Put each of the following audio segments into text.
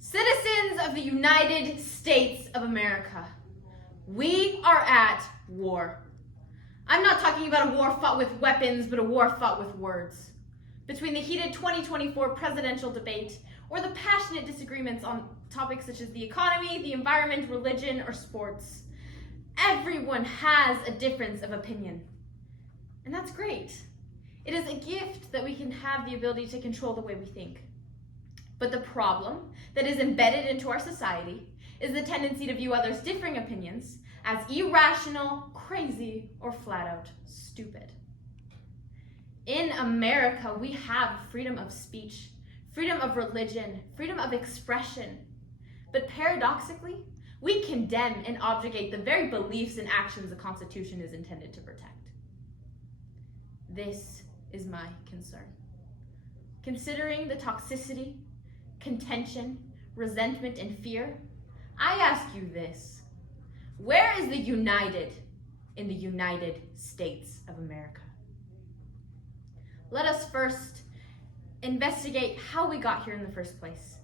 Citizens of the United States of America, we are at war. I'm not talking about a war fought with weapons, but a war fought with words. Between the heated 2024 presidential debate or the passionate disagreements on topics such as the economy, the environment, religion, or sports, everyone has a difference of opinion. And that's great. It is a gift that we can have the ability to control the way we think. But the problem that is embedded into our society is the tendency to view others' differing opinions as irrational, crazy, or flat out stupid. In America, we have freedom of speech, freedom of religion, freedom of expression. But paradoxically, we condemn and objurgate the very beliefs and actions the Constitution is intended to protect. This is my concern. Considering the toxicity, contention, resentment, and fear, I ask you this: where is the united in the United States of America? Let us first investigate how we got here in the first place,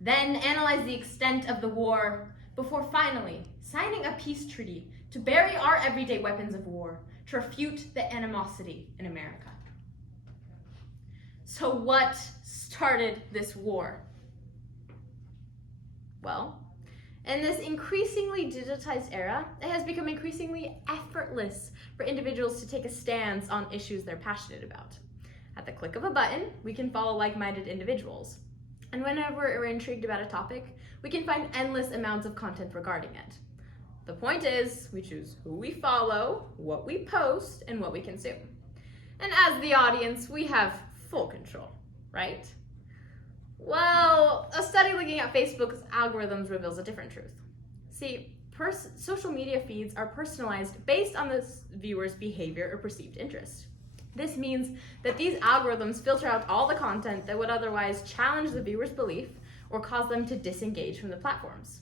then analyze the extent of the war, before finally signing a peace treaty to bury our everyday weapons of war, to refute the animosity in America. So what started this war? Well, in this increasingly digitized era, it has become increasingly effortless for individuals to take a stance on issues they're passionate about. At the click of a button, we can follow like-minded individuals. And whenever we're intrigued about a topic, we can find endless amounts of content regarding it. The point is, we choose who we follow, what we post, and what we consume. And as the audience, we have full control, right? Well, a study looking at Facebook's algorithms reveals a different truth. See, social media feeds are personalized based on the viewer's behavior or perceived interest. This means that these algorithms filter out all the content that would otherwise challenge the viewer's belief or cause them to disengage from the platforms.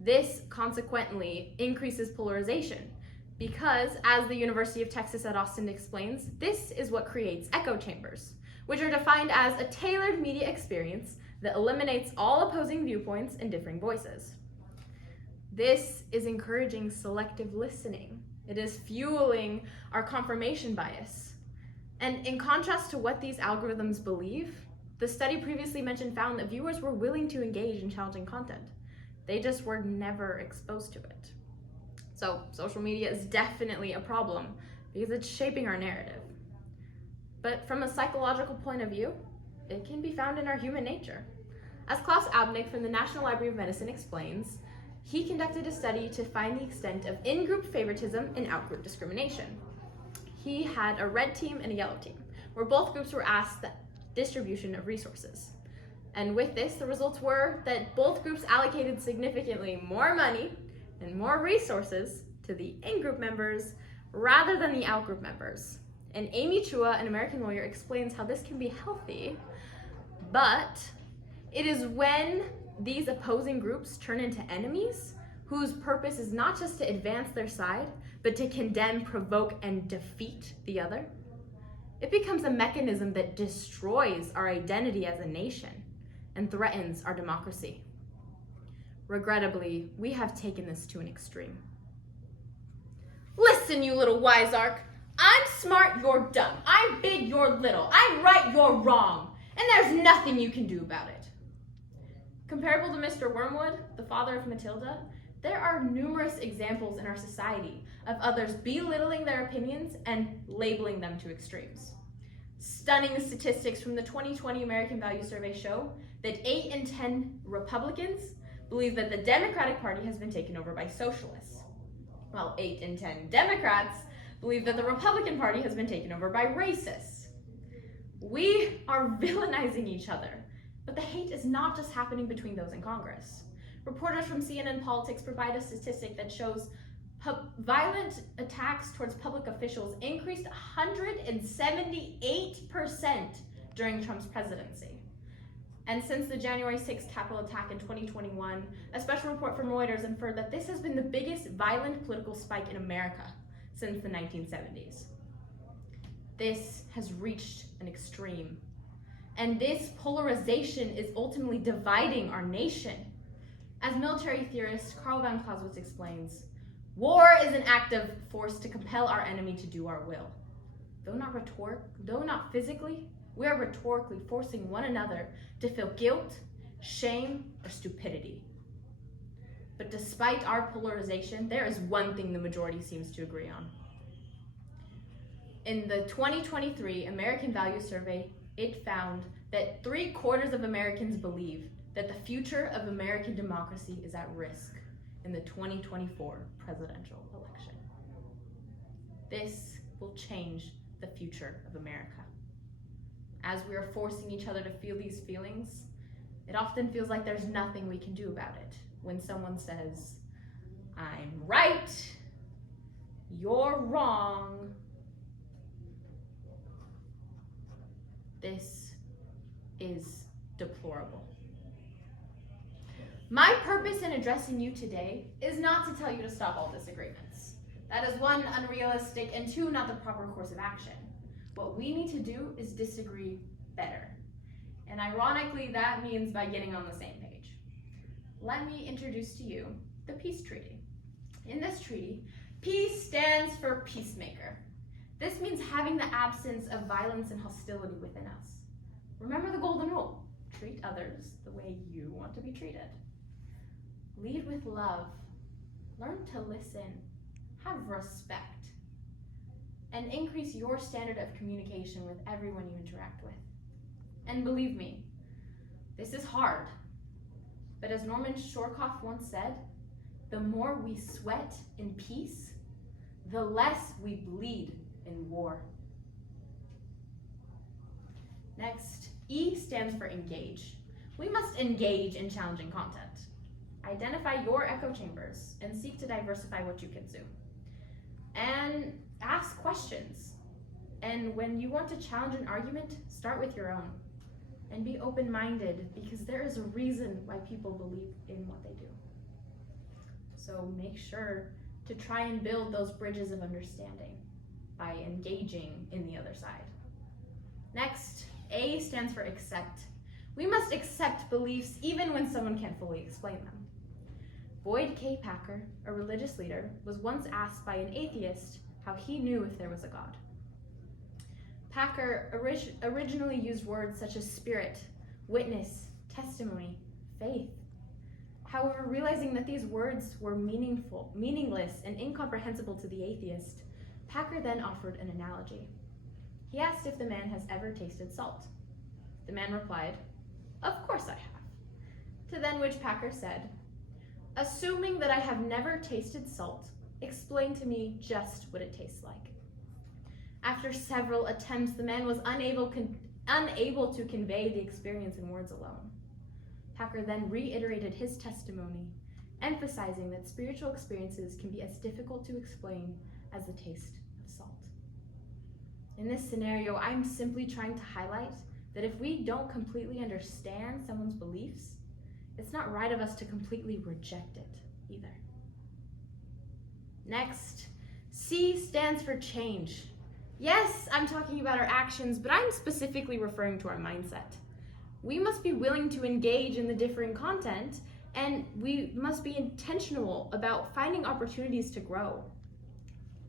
This consequently increases polarization because, as the University of Texas at Austin explains, this is what creates echo chambers, which are defined as a tailored media experience that eliminates all opposing viewpoints and differing voices. This is encouraging selective listening. It is fueling our confirmation bias. And in contrast to what these algorithms believe, the study previously mentioned found that viewers were willing to engage in challenging content. They just were never exposed to it. So social media is definitely a problem because it's shaping our narrative. But from a psychological point of view, it can be found in our human nature. As Klaus Abnick from the National Library of Medicine explains, he conducted a study to find the extent of in-group favoritism and out-group discrimination. He had a red team and a yellow team, where both groups were asked the distribution of resources. And with this, the results were that both groups allocated significantly more money and more resources to the in-group members rather than the out-group members. And Amy Chua, an American lawyer, explains how this can be healthy, but it is when these opposing groups turn into enemies whose purpose is not just to advance their side, but to condemn, provoke, and defeat the other. It becomes a mechanism that destroys our identity as a nation and threatens our democracy. Regrettably, we have taken this to an extreme. Listen, you little wiseark. I'm smart, you're dumb. I'm big, you're little. I'm right, you're wrong. And there's nothing you can do about it. Comparable to Mr. Wormwood, the father of Matilda, there are numerous examples in our society of others belittling their opinions and labeling them to extremes. Stunning statistics from the 2020 American Value Survey show that 8 in 10 Republicans believe that the Democratic Party has been taken over by socialists, while 8 in 10 Democrats believe that the Republican Party has been taken over by racists. We are villainizing each other, but the hate is not just happening between those in Congress. Reporters from CNN Politics provide a statistic that shows violent attacks towards public officials increased 178% during Trump's presidency. And since the January 6th Capitol attack in 2021, a special report from Reuters inferred that this has been the biggest violent political spike in America since the 1970s. This has reached an extreme. And this polarization is ultimately dividing our nation. As military theorist Karl von Clausewitz explains, war is an act of force to compel our enemy to do our will. Though not physically, we are rhetorically forcing one another to feel guilt, shame, or stupidity. But despite our polarization, there is one thing the majority seems to agree on. In the 2023 American Values Survey, it found that 3/4 of Americans believe that the future of American democracy is at risk in the 2024 presidential election. This will change the future of America. As we are forcing each other to feel these feelings, it often feels like there's nothing we can do about it. When someone says, "I'm right, you're wrong," this is deplorable. My purpose in addressing you today is not to tell you to stop all disagreements. That is one, unrealistic, and two, not the proper course of action. What we need to do is disagree better. And ironically, that means by getting on the same page. Let me introduce to you the Peace Treaty. In this treaty, peace stands for peacemaker. This means having the absence of violence and hostility within us. Remember the golden rule: treat others the way you want to be treated. Lead with love, learn to listen, have respect, and increase your standard of communication with everyone you interact with. And believe me, this is hard. But as Norman Shorkoff once said, the more we sweat in peace, the less we bleed in war. Next, E stands for engage. We must engage in challenging content. Identify your echo chambers and seek to diversify what you consume. And ask questions. And when you want to challenge an argument, start with your own. And be open-minded, because there is a reason why people believe in what they do. So make sure to try and build those bridges of understanding by engaging in the other side. Next, A stands for accept. We must accept beliefs even when someone can't fully explain them. Boyd K. Packer, a religious leader, was once asked by an atheist how he knew if there was a God. Packer originally used words such as spirit, witness, testimony, faith. However, realizing that these words were meaningless, and incomprehensible to the atheist, Packer then offered an analogy. He asked if the man has ever tasted salt. The man replied, "Of course I have." To then which Packer said, "Assuming that I have never tasted salt, explain to me just what it tastes like." After several attempts, the man was unable to convey the experience in words alone. Packer then reiterated his testimony, emphasizing that spiritual experiences can be as difficult to explain as the taste of salt. In this scenario, I'm simply trying to highlight that if we don't completely understand someone's beliefs, it's not right of us to completely reject it either. Next, C stands for change. Yes, I'm talking about our actions, but I'm specifically referring to our mindset. We must be willing to engage in the differing content, and we must be intentional about finding opportunities to grow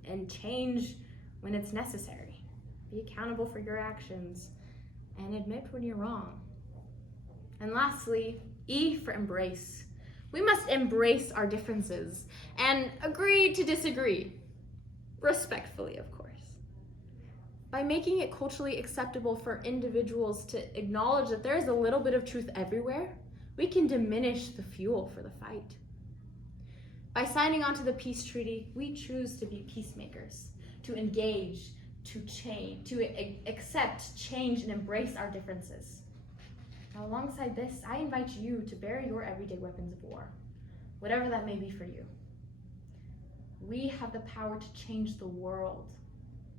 and change when it's necessary. Be accountable for your actions and admit when you're wrong. And lastly, E for embrace. We must embrace our differences and agree to disagree, respectfully, of course. By making it culturally acceptable for individuals to acknowledge that there is a little bit of truth everywhere, we can diminish the fuel for the fight. By signing on to the peace treaty, we choose to be peacemakers, to engage, to change, to accept, change, and embrace our differences. Now, alongside this, I invite you to bear your everyday weapons of war, whatever that may be for you. We have the power to change the world,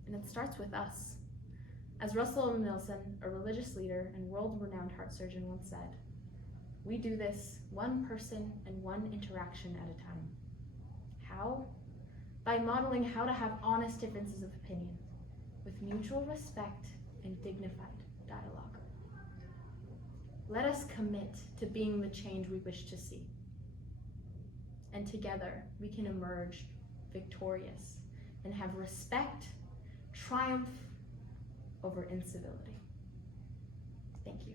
and it starts with us. As Russell M. Nelson, a religious leader and world-renowned heart surgeon, once said, "We do this one person and one interaction at a time." How? By modeling how to have honest differences of opinion with mutual respect and dignified dialogue. Let us commit to being the change we wish to see. And together we can emerge victorious and have respect, triumph over incivility. Thank you.